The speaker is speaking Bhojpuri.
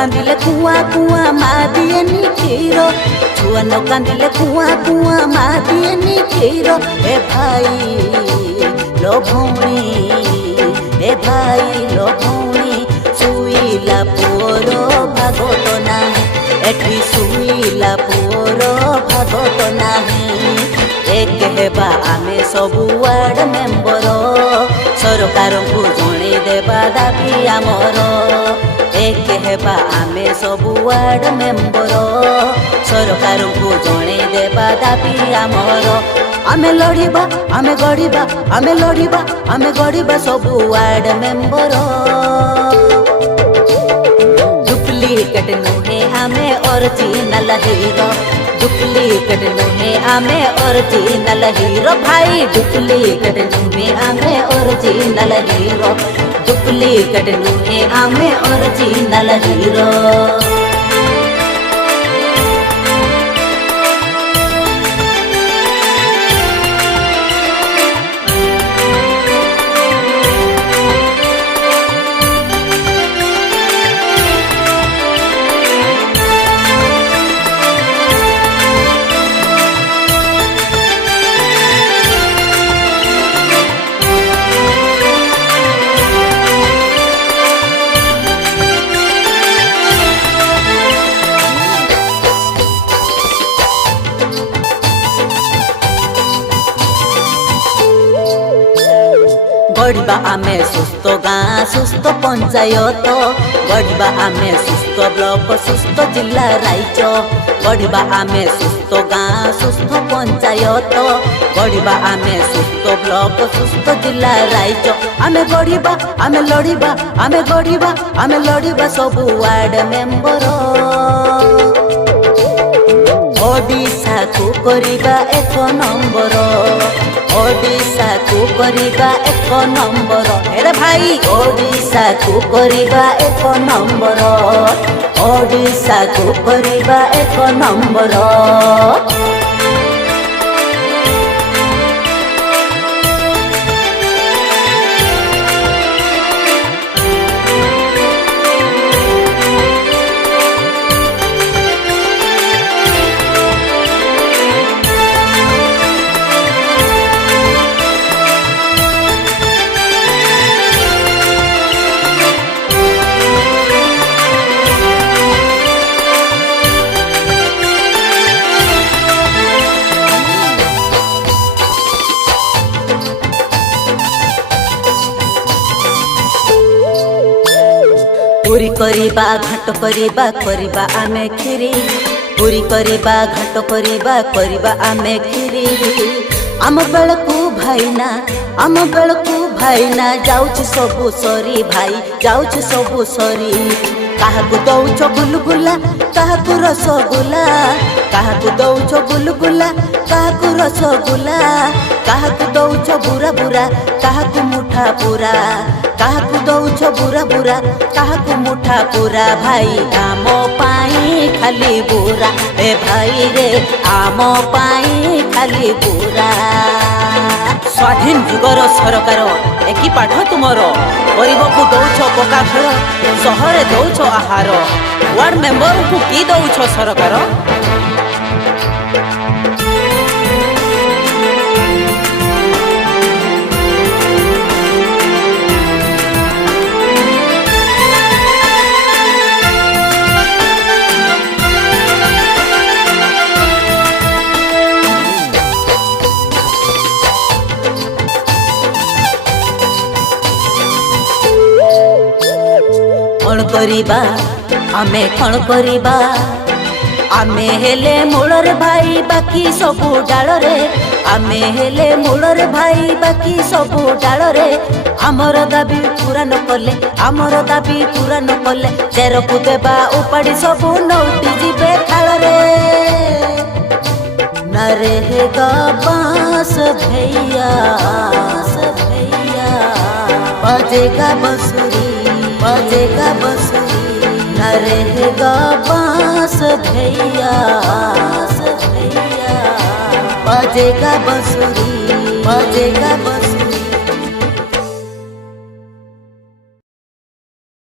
कांदिले कुआ कुआ माँ दिएनी क्षीर छुआ न कांदिले कुआ कुआ माँ दिएनी क्षीर ए भाई लो भौणी ए भाई लो भौणी सुईला पुओरो भागत नाही एठी सुईला पुओरो भागत नाही एक हेबा आमे सबु वार्ड मेंबर सरकार को जणे देबा दाबी आमर एक हेबा आमे सबु वार्ड मेंबर सरकार को जणे देबा दाबी आमर आमे लड़िबा आमे गड़िबा आमे लड़िबा आमे गड़िबा सबु वार्ड मेंबर डुप्लीकेट नुहे आमे ओरिजिनल हीरो डुप्लीकेट नुहे आमे ओरिजिनल हीरो भाई डुप्लीकेट नुहे आमे ओरिजिनल हीरो डुप्लीकेट नुहे आमे ओरिजिनल हीरो गढ़िबा आमे सुस्थ गाँ सुस्थ पंचायत गढ़िबा आमे सुस्थ ब्लॉक सुस्थ जिला राइज गढ़िबा आमे सुस्थ गाँ सुस्थ पंचायत गढ़िबा आमे सुस्थ ब्लॉक सुस्थ जिला राइज आमे गढ़िबा आमे लड़िबा आमे गढ़िबा आमे लड़िबा सबु वार्ड मेंबर ओडिशा को करिबा एक नंबर ओडिशा को करिबा एक नंबर अरे भाई ओडिशा को करिबा एक नंबर ओडिशा को करिबा एक नंबर पूरी करिबा घाट करिबा आमे खीरी पूरी करिबा घाट करिबा आमे खीरी आम बेलकू भाईना जाउछ सबु सरी भाई जाउछ सबु सरी काहाकू दौछ गुलगुला काहाकू रसगुल्ला काहाकू दौछ गुलगुला काहाकू रसगुल्ला काहाकू दौछ बुरा बुरा काहाकू मुठा पूरा काहाकू दौछ बुरा बुरा काहाकू मुठा पूरा भाई आम पाई खाली बुरा ए भाई रे आम पाई खाली बुरा स्वाधीन जुगर सरकार एकी पाठ तुमर गरीब को दौछ पका घर सहरे दौछ आहार वार्ड मेंबर को की दौछ सरकार कौन करिबा आमे कौन करिबा आमे हेले मूलर भाई बाकी सबु डाल रे आमे हेले मूलर भाई बाकी सबु डाल रे आमर दाबी पूरा न कले आमर दाबी पूरा न कले तेर को देबा उपाड़ी सबु नौटी जीवे खाल रे न रहेगा बांस भैया बजेगा बंसुरी न रहेगा बांस भैया बजेगा बंसुरी